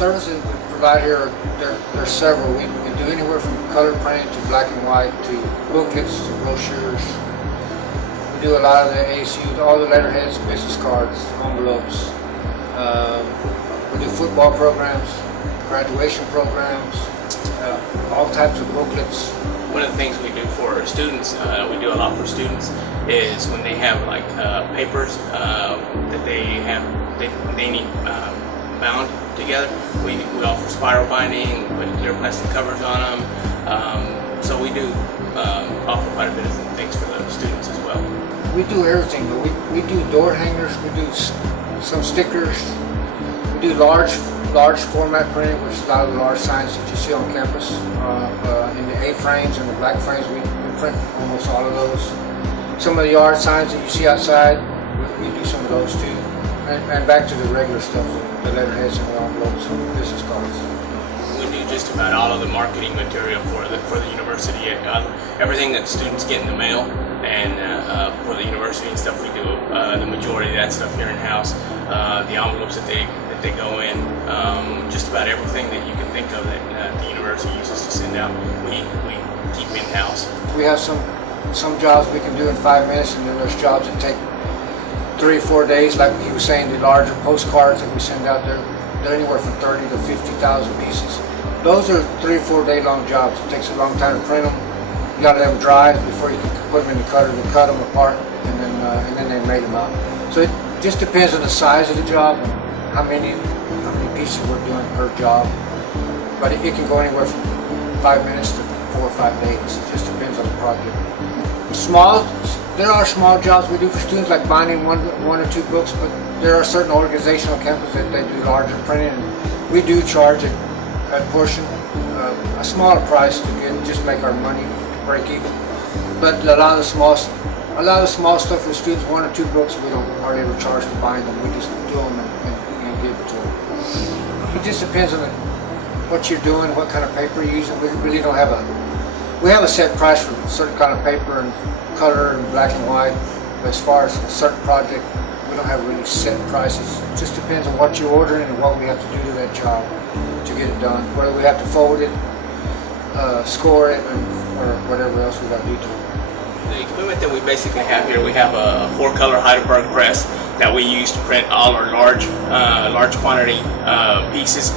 services we provide here, there are several. We do anywhere from color printing to black and white to booklets to brochures. We do a lot of the ASUs, all the letterheads, business cards, envelopes. We do football programs, graduation programs, all types of booklets. One of the things we do for students, we do a lot for students, is when they have like papers that they need bound together. We offer spiral binding, we put clear plastic covers on them. So we do offer quite a bit of things for the students as well. We do everything. We do door hangers. We do some stickers. We do large format printing, which is a lot of the large signs that you see on campus. In the A-frames and the black frames, we print almost all of those. Some of the yard signs that you see outside, we do some of those too. And back to the regular stuff, the letterheads and the envelopes and the business cards. We do just about all of the marketing material for the university. Everything that students get in the mail, and for the university and stuff, we do the majority of that stuff here in house. The envelopes that they go in, just about everything that you can think of that the university uses to send out, we keep in house. We have some jobs we can do in 5 minutes, and then there's jobs that take 3 or 4 days. Like he was saying, the larger postcards that we send out there, they're anywhere from 30 to 50,000 pieces. Those are 3 or 4 day long jobs. It takes a long time to print them. You got to have them dried before you can put them in the cutter to cut them apart, and then they make them out. So it just depends on the size of the job, and how many pieces we're doing per job. But it can go anywhere from 5 minutes to 4 or 5 days. It just depends on the project. There are small jobs we do for students, like binding one or two books, but there are certain organizations on campus that they do larger printing, and we do charge a portion, a smaller price to just make our money break even. But a lot of the small stuff for students, 1 or 2 books, we don't hardly ever charge to bind them. We just do them and give it to them. It just depends on what you're doing, what kind of paper you're using. We really don't have we have a set price for a certain kind of paper and color and black and white. But as far as a certain project, we don't have really set prices. It just depends on what you're ordering and what we have to do to that job to get it done. Whether we have to fold it, score it, or whatever else we got to do to it. The equipment that we basically have here, we have a 4-color Heidelberg press that we use to print all our large quantity pieces.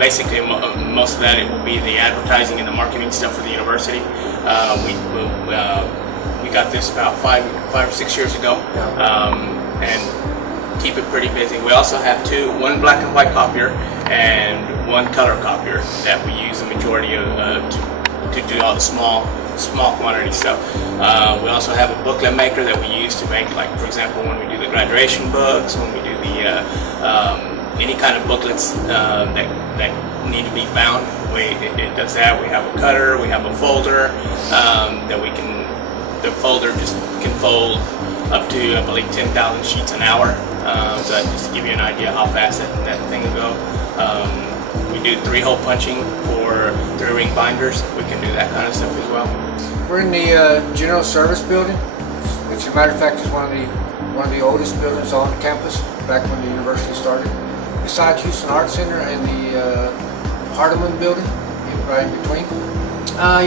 Basically, most of that it will be the advertising and the marketing stuff for the university. We got this about five or 6 years ago, and keep it pretty busy. We also have one black and white copier and 1 color copier that we use the majority of to do all the small quantity stuff. We also have a booklet maker that we use to make, like, for example, when we do the graduation books, when we do the any kind of booklets that need to be bound. It does that. We have a cutter, we have a folder that we can. The folder just can fold up to, I believe, 10,000 sheets an hour. So that just to give you an idea how fast that thing will go. We do 3-hole punching for 3-ring binders. We can do that kind of stuff as well. We're in the general service building, which, as a matter of fact, is one of the oldest buildings on campus, back when the university started. Besides Houston Art Center and the Hardeman building, right in between.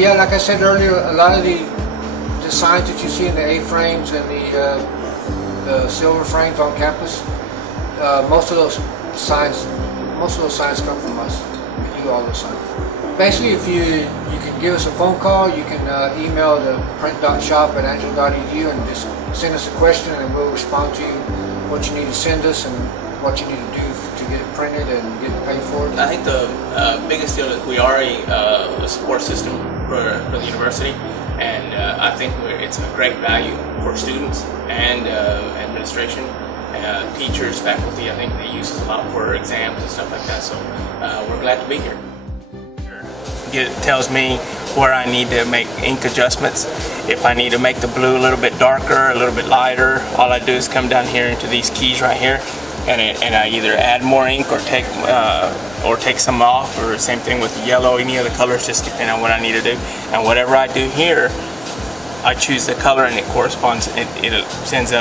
Yeah, like I said earlier, a lot of the signs that you see in the A-frames and the silver frames on campus, most of those signs come from us. We do all those signs. Basically, if you can give us a phone call, you can email the print.shop@angelo.edu and just send us a question, and we'll respond to you what you need to send us and what you need to do to get it printed and get it paid for. I think the biggest deal is we are a support system for the university, and I think it's a great value for students and administration. Teachers, faculty, I think they use it a lot for exams and stuff like that, so we're glad to be here. It tells me where I need to make ink adjustments. If I need to make the blue a little bit darker, a little bit lighter, all I do is come down here into these keys right here, and I either add more ink or take some off, or same thing with the yellow, any other colors, just depending on what I need to do. And whatever I do here I choose the color and it corresponds. It sends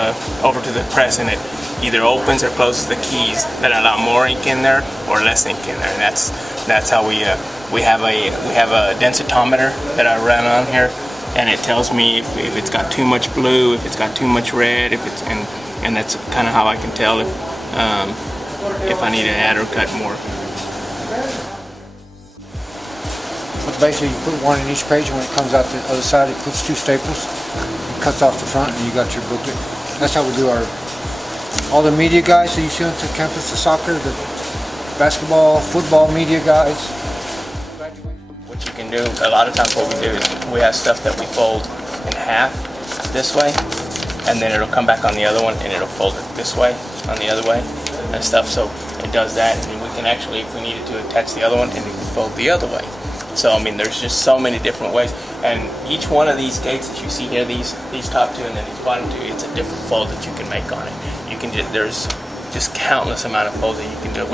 over to the press, and it either opens or closes the keys that allow more ink in there or less ink in there. And that's how we have a densitometer that I run on here, and it tells me if it's got too much blue, if it's got too much red, if it's and that's kind of how I can tell if I need to add or cut more. But basically, you put one in each page, and when it comes out the other side, it puts 2 staples, it cuts off the front, and you got your booklet. That's how we do all the media guys that you see on the campus, the soccer, the basketball, football media guys. What you can do, a lot of times what we do is we have stuff that we fold in half this way, and then it'll come back on the other one, and it'll fold it this way on the other way and stuff. So it does that, and we can actually, if we needed to, attach the other one, and it can fold the other way. So I mean, there's just so many different ways, and each one of these gates that you see here, these top 2 and then these bottom 2, it's a different fold that you can make on it. You can there's just countless amount of folds that you can do.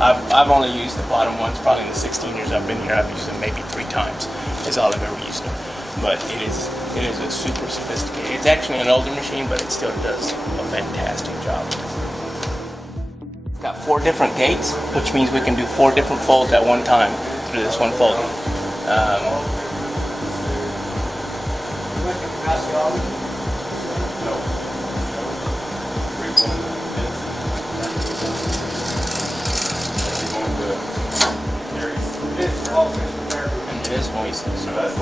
I've only used the bottom ones probably in the 16 years I've been here. I've used them maybe 3 times. Is all I've ever used them. But it is a super sophisticated. It's actually an older machine, but it still does a fantastic job. It's got 4 different gates, which means we can do 4 different folds at one time through this one fold. And it is moist. So that's